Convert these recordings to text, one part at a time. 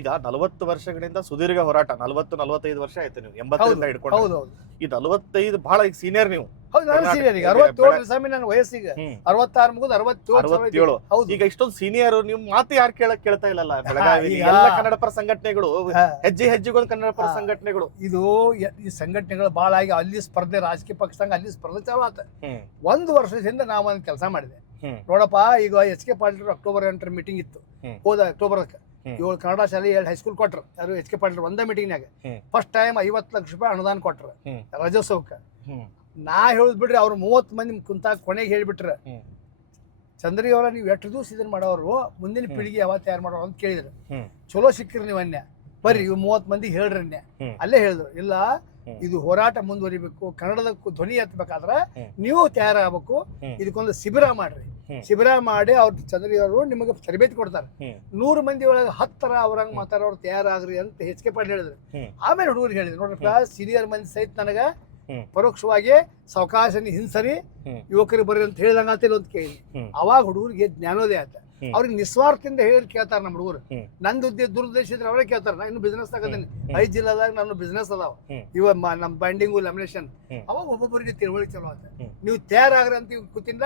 ಈಗ 40 ವರ್ಷಗಳಿಂದ ಸುದೀರ್ಘ ಹೋರಾಟ, 40-45 ವರ್ಷ ಆಯ್ತು ನೀವು 80ರಿಂದ ಹಿಡ್ಕೊಂಡು. ಈ 45 ಬಹಳ ಈಗ ಸೀನಿಯರ್ ನೀವು. ಹೌದು, ನಾನು ಸೀನಿಯರ್. ಈಗ 67 ಸ್ವಾಮಿ ನನ್ನ ವಯಸ್ಸಿಗೆ 66 ಮುಗಿದು 67. ಈಗ ಇಷ್ಟೊಂದು ಸೀನಿಯರ್, ನೀವು ಮಾತು ಯಾರು ಕೇಳ್ತಾ ಇಲ್ಲಲ್ಲ ಬೆಳಗಾವಿ ಎಲ್ಲ ಕನ್ನಡ ಪರ ಸಂಘಟನೆಗಳು, ಹೆಜ್ಜೆ ಹೆಜ್ಜೆಗೊಂದು ಕನ್ನಡ ಪರ ಸಂಘಟನೆಗಳು. ಇದು ಈ ಸಂಘಟನೆಗಳು ಬಹಳ ಆಗಿ ಅಲ್ಲಿ ಸ್ಪರ್ಧೆ, ರಾಜಕೀಯ ಪಕ್ಷದಂಗ ಅಲ್ಲಿ ಸ್ಪರ್ಧೆ ಚಾಲು ಆತ. 1 ವರ್ಷದಿಂದ ನಾವು ಒಂದು ಕೆಲಸ ಮಾಡಿದೆ ನೋಡಪ್ಪ. ಈಗ HK ಪಾಟೀಲ್ ಅಕ್ಟೋಬರ್ 8 ಮೀಟಿಂಗ್ ಇತ್ತು, ಹೋದ ಅಕ್ಟೋಬರ್ 7 ಕನ್ನಡ ಶಾಲೆ 2 ಹೈಸ್ಕೂಲ್ ಕೊಟ್ರು. ಯಾರು HK ಪಾಟೀಲ್ ಒಂದೇ ಮೀಟಿಂಗ್ನಾಗ ಫಸ್ಟ್ ಟೈಮ್ 50 ಲಕ್ಷ ರೂಪಾಯಿ ಅನುದಾನ ಕೊಟ್ರು ರಾಜ್ಯೋತ್ಸವಕ್ಕೆ. ನಾ ಹೇಳುದ್ ಬಿಡ್ರಿ, ಅವ್ರು 30 ಮಂದಿ ಕುಂತಾಗ ಕೊನೆಗೆ ಹೇಳ್ಬಿಟ್ರ, ಚಂದ್ರಿ ಅವರ ನೀವು ಎಷ್ಟು ದಿವಸ ಇದನ್ನ ಮಾಡೋರು, ಮುಂದಿನ ಪೀಳಿಗೆ ಯಾವತ್ತು ತಯಾರು ಮಾಡೋರು ಅಂತ ಕೇಳಿದ್ರು. ಚಲೋ ಸಿಕ್ಕಿರಿ ನೀವು ಅನ್ಯ, ಬರ್ರಿ ಇವ್ 30 ಮಂದಿ ಹೇಳ್ರಿ ಅನ್ಯ. ಅಲ್ಲೇ ಹೇಳಿದ್ರು, ಇಲ್ಲ ಇದು ಹೋರಾಟ ಮುಂದುವರಿಬೇಕು, ಕನ್ನಡದ ಧ್ವನಿ ಎತ್ತಬೇಕಾದ್ರೆ ನೀವು ತಯಾರಾಗಬೇಕು, ಇದಕ್ಕೊಂದು ಶಿಬಿರ ಮಾಡ್ರಿ. ಶಿಬಿರ ಮಾಡಿ ಅವ್ರ ಚಂದ್ರಿ ಅವರು ನಿಮಗೆ ತರಬೇತಿ ಕೊಡ್ತಾರೆ. 100 ಮಂದಿ ಒಳಗೆ 10 ಅವ್ರಂಗ್ ಮಾತಾಡೋರು ತಯಾರಾಗ್ರಿ ಅಂತ HK ಪಾಟೀಲ್ ಹೇಳಿದ್ರು. ಆಮೇಲೆ ಹುಡುಗರಿಗೆ ಹೇಳಿದ್ರು, ನೋಡ್ರಪ್ಪ ಸೀನಿಯರ್ ಮಂದಿ ಸಹಿತ ನನಗ ಪರೋಕ್ಷವಾಗಿ ಸಾವಕಾಶ ಹಿಂಸರಿ ಯುವಕರಿಗೆ ಬರ್ರಿ ಅಂತ ಹೇಳಿದಂಗ ಅಂತ ಕೇಳಿ. ಅವಾಗ ಹುಡುಗರಿಗೆ ಜ್ಞಾನೋದಯ ಆಯ್ತ. ಅವ್ರಿಗೆ ನಿಸ್ವಾರ್ಥದಿಂದ ಹೇಳಿ ಕೇಳ್ತಾರ ನಮ್ಮ ಹುಡುಗರು. ನಂದು ದುರುದ್ದೇಶ ಇದ್ರೆ ಅವರೇ ಕೇಳ್ತಾರ. ನಾ ಇನ್ನು ಬಿಸ್ನೆಸ್ ತಗೋತೀನಿ, 5 ಜಿಲ್ಲಾದಾಗ ನಾನು ಬಿಸ್ನೆಸ್ ಅದಾವ, ಇವ ನಮ್ ಬೈಂಡಿಂಗು ಲ್ಯಾಮಿನೇಷನ್. ಅವಾಗ ಒಬ್ಬೊಬ್ಬರಿಗೆ ತಿಳುವಳಿಕೆ ಚಲೋ ಆತ. ನೀವು ತಯಾರಾಗ್ರಿ ಅಂತ ಕೂತಿಂದ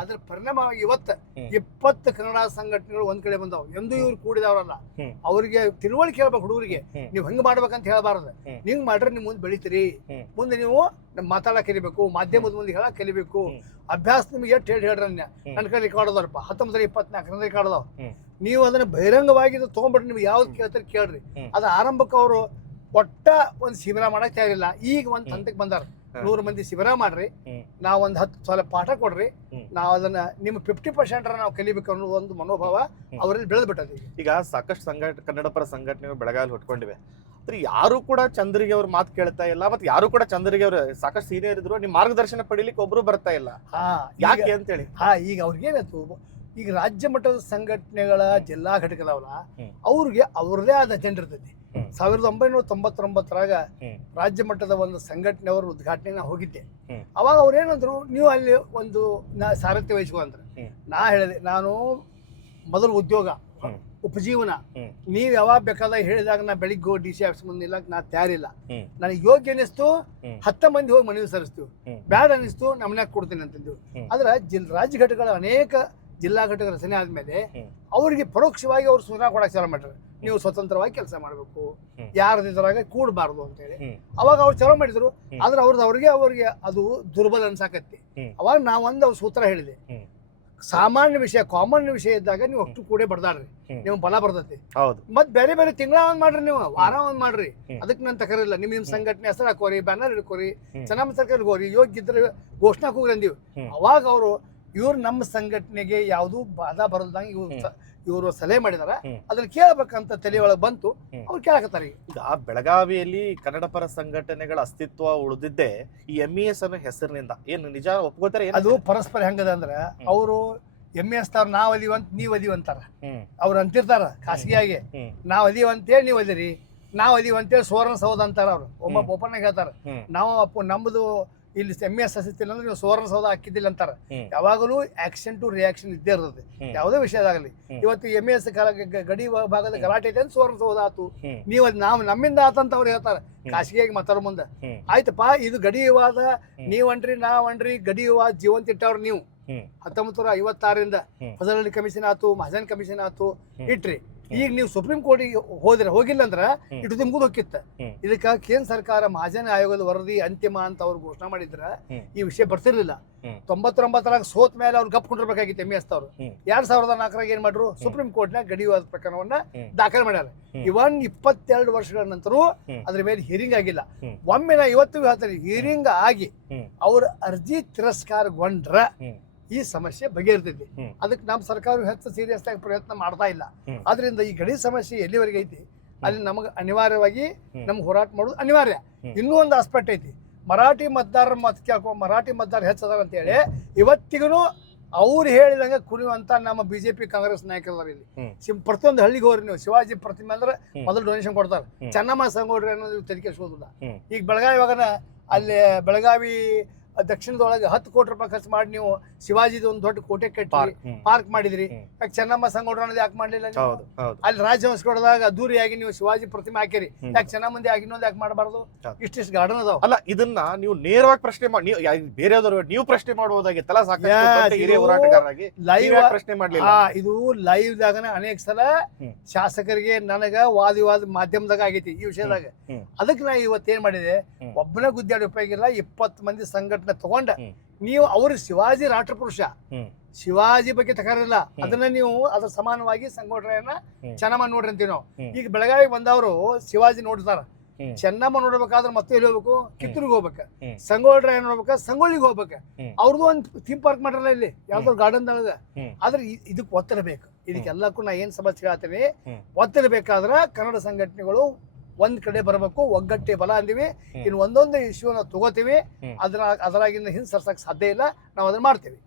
ಅದ್ರ ಪರಿಣಾಮವಾಗಿ ಇವತ್ತು 20 ಕನ್ನಡ ಸಂಘಟನೆಗಳು ಒಂದ್ ಕಡೆ ಬಂದಾವ್. ಎಂದೂ ಇವ್ರು ಕೂಡಿದವ್ರಲ್ಲ. ಅವ್ರಿಗೆ ತಿಳುವಳಿಕೆ ಹೇಳ್ಬೇಕು ಹುಡುಗರಿಗೆ, ನೀವು ಹೆಂಗ್ ಮಾಡ್ಬೇಕಂತ ಹೇಳಬಾರ್ದು. ಹಿಂಗ್ ಮಾಡ್ರೆ ನೀವು ಮುಂದೆ ಬೆಳಿತೀರಿ, ಮುಂದೆ ನೀವು ಮಾತಾಡಕ್ ಕಲಿಬೇಕು, ಮಾಧ್ಯಮದ ಮುಂದೆ ಹೇಳಕ್ ಕಲಿಬೇಕು. ಅಭ್ಯಾಸ ನಿಮ್ಗೆ ಎಷ್ಟು ಹೇಳ್ರಿ ನನ್ನ ಕಡೆ ರೆಕಾರ್ಡ್ ಅದಾರಪ್ಪ, 1924 ರೆಕಾರ್ಡ್ ಅದಾವ. ನೀವು ಅದನ್ನ ಬಹಿರಂಗವಾಗಿ ತಗೊಂಡ್ಬಿಟ್ರೆ ನೀವು ಯಾವ್ದು ಕೇಳ್ತಾರೆ ಕೇಳ್ರಿ. ಅದ ಆರಂಭಕ್ಕೆ ಅವರು ಒಟ್ಟ ಒಂದು ಶಿಬಿರ ಮಾಡಕ್ ತಯಾರಿಲ್ಲ. ಈಗ ಒಂದ್ ಹಂತಕ್ಕೆ ಬಂದಾರ, 100 ಮಂದಿ ಶಿಬಿರ ಮಾಡ್ರಿ, ನಾವ್ ಒಂದ್ 10 ಸಲ ಪಾಠ ಕೊಡ್ರಿ, ನಾವ್ ಅದನ್ನ ನಿಮ್ಮ 50% ನಾವು ಕಲಿಬೇಕು ಅನ್ನೋ ಒಂದು ಮನೋಭಾವ ಅವರಲ್ಲಿ ಬೆಳೆದ್ಬಿಟ್ಟದೆ. ಈಗ ಸಾಕಷ್ಟು ಕನ್ನಡ ಪರ ಸಂಘಟನೆಗಳು ಬೆಳಗಾವಿ ಹುಟ್ಕೊಂಡಿವೆ. ಯಾರು ಕೂಡ ಚಂದ್ರಿಗೆ ಅವ್ರ ಮಾತು ಕೇಳ್ತಾ ಇಲ್ಲ, ಮತ್ತೆ ಯಾರು ಕೂಡ ಚಂದ್ರಿಗೆ ಅವ್ರ ಸಾಕಷ್ಟು ಸೀನಿಯರ್ ಇದ್ರು ನಿಮ್ ಮಾರ್ಗದರ್ಶನ ಪಡಿಲಿಕ್ಕೆ ಒಬ್ರು ಬರ್ತಾ ಇಲ್ಲ. ಯಾಕೆ ಅಂತೇಳಿ ಈಗ ಅವ್ರಿಗೇನಾಯ್ತು, ಈಗ ರಾಜ್ಯ ಮಟ್ಟದ ಸಂಘಟನೆಗಳ ಜಿಲ್ಲಾ ಘಟಕದವಲ್ಲ, ಅವ್ರಿಗೆ ಅವ್ರದೇ ಆದ ಅಜೆಂಡ ಇರ್ತೈತಿ. 1999ರಾಗ ರಾಜ್ಯ ಮಟ್ಟದ ಒಂದು ಸಂಘಟನೆಯವರು ಉದ್ಘಾಟನೆ ಹೋಗಿದ್ದೆ. ಅವಾಗ ಅವ್ರು ಏನಂದ್ರು, ನೀವು ಅಲ್ಲಿ ಒಂದು ಸಾರಥ್ಯ ವಹಿಸುವ ಅಂದ್ರ. ನಾ ಹೇಳಿದೆ, ನಾನು ಮೊದಲು ಉದ್ಯೋಗ ಉಪಜೀವನ, ನೀವ್ ಯಾವಾಗ ಬೇಕಾದಾಗ ಹೇಳಿದಾಗ ನಾ ಬೆಳಿಗ್ಗೆ DC ಆಫೀಸ್ ಮುಂದೆ ನಿಲ್ಲಕ್ ನಾ ತಯಾರಿಲ್ಲ. ನನಗೆ ಯೋಗ್ಯ ಅನಿಸ್ತು 10 ಮಂದಿ ಹೋಗಿ ಮನವಿ ಸರಿಸ್ತೀವಿ, ಬ್ಯಾಡ ಅನಿಸ್ತು ನಮ್ಮನ್ಯಾಗ ಕೊಡ್ತೀನಿ ಅಂತಂದ್ವಿ. ಆದ್ರೆ ರಾಜ್ಯ ಘಟಕಗಳ ಅನೇಕ ಜಿಲ್ಲಾ ಘಟಕ ರಚನೆ ಆದ್ಮೇಲೆ ಅವ್ರಿಗೆ ಪರೋಕ್ಷವಾಗಿ ಅವ್ರು ಸೂಚನಾ ಕೊಡಕ್ ಚಾಲ ಮಾಡ್ತಾರೆ, ನೀವು ಸ್ವತಂತ್ರವಾಗಿ ಕೆಲಸ ಮಾಡ್ಬೇಕು, ಯಾರದಿದ್ರಾಗ ಕೂಡಬಾರ್ದು ಅಂತ ಹೇಳಿ. ಅವಾಗ ಅವ್ರು ಚಲೋ ಮಾಡಿದ್ರು. ಆದ್ರೆ ಅವ್ರಿಗೆ ಅದು ದುರ್ಬಲ ಅನ್ಸಾಕತ್ತಿ. ಅವಾಗ ನಾವೊಂದು ಸೂತ್ರ ಹೇಳಿದೆ, ಸಾಮಾನ್ಯ ವಿಷಯ ಕಾಮನ್ ವಿಷಯ ಇದ್ದಾಗ ನೀವು ಅಷ್ಟು ಕೂಡೇ ಬಡ್ದಾಡ್ರಿ, ನೀವು ಬಲ ಬರ್ತೈತಿ. ಮತ್ ಬೇರೆ ಬೇರೆ ತಿಂಗಳ ಒಂದ್ ಮಾಡ್ರಿ, ನೀವು ವಾರ ಒಂದ್ ಮಾಡ್ರಿ, ಅದಕ್ಕೆ ನಾನು ತಕರಿಲ್ಲ. ನಿಮ್ ಸಂಘಟನೆ ಹೆಸರು ಹಾಕೋರಿ, ಬ್ಯಾನರ್ ಹಿಡ್ಕೋರಿ, ಚೆನ್ನಾಗಿ ಸರ್ಕಾರ ಹೋರಿ, ಯೋಗ್ಯ ಇದ್ರೆ ಘೋಷಣಾ ಕೂಗ್ರಿ ಅಂದೀವಿ. ಅವಾಗ ಅವರು ಇವ್ರು ನಮ್ಮ ಸಂಘಟನೆಗೆ ಯಾವ್ದು ಬಾಧಾ ಬರಲ್ದಂಗ ಇವರು ಸಲಹೆ ಮಾಡಿದಾರ, ಅದನ್ನ ಕೇಳಬೇಕಂತ ತಲೆ ಒಳಗೆ ಬಂತು, ಅವ್ರು ಕೇಳಕತ್ತಾರ. ಈಗ ಬೆಳಗಾವಿಯಲ್ಲಿ ಕನ್ನಡ ಪರ ಸಂಘಟನೆಗಳ ಅಸ್ತಿತ್ವ ಉಳಿದಿದ್ದೆ ಈ MES ಅನ್ನೋ ಹೆಸರಿನಿಂದ. ಏನು ನಿಜ ಒಪ್ಕೋತಾರೆ? ಅದು ಪರಸ್ಪರ ಹೆಂಗದ ಅಂದ್ರೆ, ಅವರು MES ತಾರ ನಾವ್ ಅದೀವಂತ ನೀವ್ ಅದೀವಂತಾರ, ಅವ್ರು ಅಂತಿರ್ತಾರ ಖಾಸಗಿಯಾಗಿ, ನಾವ್ ಅದೀವಂತೇಳಿ ನೀವ್ ಅದಿರಿ, ನಾವ್ ಅದೀವಂತೇಳಿ ಸುವರ್ಣ ಸೌಧ ಅಂತಾರ. ಅವ್ರು ಓಪನ್ ಆಗಿ ಹೇಳ್ತಾರ, ನಾವು ನಮ್ದು ಇಲ್ಲಿ MES ಹಸಿತಿಲ್ಲ ಅಂದ್ರೆ ನೀವು ಸುವರ್ಣ ಸೌಧ ಹಾಕಿದ್ದಿಲ್ಲ ಅಂತಾರ. ಯಾವಾಗಲೂ ಆಕ್ಷನ್ ಟು ರಿಯಾಕ್ಷನ್ ಇದ್ದೇ ಇರ್ತದೆ ಯಾವುದೇ ವಿಷಯದಾಗಲಿ. ಇವತ್ತು MES ಗಡಿ ಭಾಗದ ಗಲಾಟೆ ಐತೆ ಅಂತ ಸುವರ್ಣ ಸೌಧ ಆತು, ನೀವು ನಾವು ನಮ್ಮಿಂದ ಆತಂತ ಅವ್ರು ಹೇಳ್ತಾರೆ ಖಾಸಗಿಯಾಗಿ ಮಾತಾಡೋ ಮುಂದೆ. ಆಯ್ತಪ್ಪ, ಇದು ಗಡಿ ವಿವಾದ, ನೀವನ್ರಿ ನಾವನ್ರಿ, ಗಡಿ ವಿವಾದ ಜೀವಂತ ಇಟ್ಟವ್ರು ನೀವು. 1956ರಿಂದ ಫಜಲ್ ಅಲಿ ಕಮಿಷನ್ ಆತು, ಮಹಜನ್ ಕಮಿಷನ್ ಆತು ಇಟ್ರಿ. ಈಗ ನೀವು ಸುಪ್ರೀಂ ಕೋರ್ಟಿಗೆ ಹೋಗಿಲ್ಲ ಅಂದ್ರ ಇಟ್ಟು ಮುಗಿದು ಹೋಗಿತ್ತ. ಇದಕ್ಕ ಕೇಂದ್ರ ಸರ್ಕಾರ ಮಹಾಜನ ಆಯೋಗದ ವರದಿ ಅಂತಿಮ ಅಂತ ಅವ್ರು ಘೋಷಣೆ ಮಾಡಿದ್ರ ಈ ವಿಷಯ ಬರ್ತಿರ್ಲಿಲ್ಲ. 99ರಾಗ ಸೋತ್ ಮೇಲೆ ಅವ್ರು ಗಪ್ ಕೊಂಡಿರ್ಬೇಕಾಗಿತ್ತು MES ಅವ್ರು. 2004ರಾಗ ಏನ್ ಮಾಡ್ರು, ಸುಪ್ರೀಂ ಕೋರ್ಟ್ ನಾಗ ಗಡಿ ವಿವಾದ ಪ್ರಕರಣವನ್ನ ದಾಖಲೆ ಮಾಡ್ಯಾರ. ಇವನ್ 22 ವರ್ಷಗಳ ನಂತರ ಅದ್ರ ಮೇಲೆ ಹಿಯರಿಂಗ್ ಆಗಿಲ್ಲ. ಒಮ್ಮೆ ನಾ ಇವತ್ತು ಹೇಳ್ತಾರೆ, ಹಿಯರಿಂಗ್ ಆಗಿ ಅವ್ರ ಅರ್ಜಿ ತಿರಸ್ಕಾರಗೊಂಡ್ರ ಈ ಸಮಸ್ಯೆ ಬಗೆಹರ್ತೈತಿ. ಅದಕ್ಕೆ ನಮ್ಮ ಸರ್ಕಾರ ಹೆಚ್ಚು ಸೀರಿಯಸ್ ಆಗಿ ಪ್ರಯತ್ನ ಮಾಡ್ತಾ ಇಲ್ಲ. ಆದ್ರಿಂದ ಈ ಗಡಿ ಸಮಸ್ಯೆ ಎಲ್ಲಿವರೆಗೆ ಐತಿ ಅಲ್ಲಿ ನಮಗೆ ಅನಿವಾರ್ಯವಾಗಿ ನಮ್ಗೆ ಹೋರಾಟ ಮಾಡೋದು ಅನಿವಾರ್ಯ. ಇನ್ನೂ ಒಂದು ಆಸ್ಪೆಕ್ಟ್ ಐತಿ, ಮರಾಠಿ ಮತದಾರರ ಮತ ಕೇಳ್ಕೊ, ಮರಾಠಿ ಮತದಾರ ಹೆಚ್ಚದಾರ ಅಂತ ಹೇಳಿ ಇವತ್ತಿಗೂ ಅವ್ರು ಹೇಳಿದಂಗೆ ಕುಣಿಯುವಂತ ನಮ್ಮ BJP ಕಾಂಗ್ರೆಸ್ ನಾಯಕರು ಇಲ್ಲಿ. ಪ್ರತಿಯೊಂದು ಹಳ್ಳಿಗೆ ಹೋಗ್ರಿ ನೀವು, ಶಿವಾಜಿ ಪ್ರತಿಮೆ ಅಂದ್ರೆ ಮೊದಲು ಡೊನೇಷನ್ ಕೊಡ್ತಾರೆ. ಚೆನ್ನಮ್ಮ ಸಂಗೋಡ್ರಿ ಅನ್ನೋದು ತೆರಿಗೆ ಸೋದಿಲ್ಲ. ಈಗ ಬೆಳಗಾವಿ ಅಲ್ಲಿ ಬೆಳಗಾವಿ ದಕ್ಷಿಣದೊಳಗೆ 10 ಕೋಟಿ ರೂಪಾಯಿ ಖರ್ಚು ಮಾಡಿ ನೀವು ಶಿವಾಜಿದ ಒಂದು ದೊಡ್ಡ ಕೋಟೆ ಕಟ್ಟಿ ಪಾರ್ಕ್ ಮಾಡಿದ್ರಿ. ಯಾಕೆ ಚೆನ್ನಮ್ಮ ಸಂಗೊಳ್ಳಿ ರಾಯಣ್ಣದು ಯಾಕೆ ಮಾಡ್ಲಿಲ್ಲ ನೀವು? ಹೌದು ಹೌದು ಅಲ್ಲಿ ರಾಜವಂಶಗೌಡದಾಗ ಅದ್ದೂರಿಯಾಗಿ ನೀವು ಶಿವಾಜಿ ಪ್ರತಿಮೆ ಹಾಕಿರಿ, ಯಾಕೆ ಚೆನ್ನಮ್ಮಂದಿ ಆಗಿ ಇನ್ನೊಂದು ಯಾಕೆ ಮಾಡಬಾರ್ದು? ಇಷ್ಟಿಷ್ಟು ಗಾರ್ಡನ್ ಅದಾವ. ಅಲ್ಲ ಇದನ್ನ ನೀವು ನೇರವಾಗಿ ಪ್ರಶ್ನೆ ಮಾಡಿ ಬೇರೆಯವರು ನೀವು ಪ್ರಶ್ನೆ ಮಾಡಬಹುದಾಗಿತ್ತಲ್ಲ, ಸಾಕಷ್ಟು ಹಿರಿಯ ಹೋರಾಟಗಾರರಾಗಿ ಲೈವ್ ಪ್ರಶ್ನೆ ಮಾಡ್ಲಿಲ್ಲ. ಇದು ಲೈವ್ ದಾಗನ ಅನೇಕ ಸಲ ಶಾಸಕರಿಗೆ ನನಗ ವಾದ ಮಾಧ್ಯಮದಾಗ ಆಗೈತಿ ಈ ವಿಷಯದಾಗ. ಅದಕ್ಕೆ ನಾ ಇವತ್ತೇನ್ ಮಾಡಿದೆ, ಒಬ್ಬನ ಗುದ್ದಾಡಿ ಉಪಯೋಗಿಲ್ಲ, 20 ಮಂದಿ ಸಂಘಟನೆ ತಗೊಂಡ ನೀವು ಅವ್ರ ಶಿವಾಜಿ ರಾಷ್ಟ್ರ ಪುರುಷ, ಶಿವಾಜಿ ಬಗ್ಗೆ ತಕರಿಲ್ಲ, ಅದನ್ನ ನೀವು ಅದ್ರ ಸಮಾನವಾಗಿ ಸಂಗೊಳ್ಳಿ ರಾಯಣ್ಣ ಚೆನ್ನಮ್ಮ ನೋಡ್ರಿ ಅಂತೀವಿ ನಾವು. ಈಗ ಬೆಳಗಾವಿ ಬಂದವರು ಶಿವಾಜಿ ನೋಡ್ತಾರ, ಚೆನ್ನಮ್ಮ ನೋಡ್ಬೇಕಾದ್ರೆ ಮತ್ತೆ ಎಲ್ಲಿ ಹೋಗ್ಬೇಕು? ಕಿತ್ತೂರಿಗೆ ಹೋಗ್ಬೇಕು. ಸಂಗೊಳ್ಳಿ ರಾಯಣ್ಣ ನೋಡ್ಬೇಕ ಸಂಗೊಳ್ಳಿಗೆ ಹೋಗ್ಬೇಕು. ಅವ್ರದ್ದು ಒಂದು ಥೀಮ್ ಪಾರ್ಕ್ ಮಾಡ್ರಲ್ಲ ಇಲ್ಲಿ ಯಾವ್ದಾದ್ರು ಗಾರ್ಡನ್ ದಾಗ. ಆದ್ರೆ ಇದಕ್ಕೆ ಒತ್ತಡ ಬೇಕು. ಇದಕ್ಕೆಲ್ಲಕ್ಕೂ ನಾ ಏನ್ ಸಮಸ್ಯೆ ಹೇಳ್ತೀನಿ, ಒತ್ತಡ ಬೇಕಾದ್ರ ಕನ್ನಡ ಸಂಘಟನೆಗಳು ಒಂದ್ ಕಡೆ ಬರಬೇಕು, ಒಗ್ಗಟ್ಟೆ ಬಲ ಅಂದಿವಿ. ಇನ್ನು ಒಂದೊಂದು ಇಶ್ಯೂನ ತಗೋತೀವಿ, ಅದರಾಗಿಂದ ಹಿಂದೆ ಸರ್ಸಕ್ ಸಾಧ್ಯ ಇಲ್ಲ, ನಾವು ಅದನ್ನ ಮಾಡ್ತೀವಿ.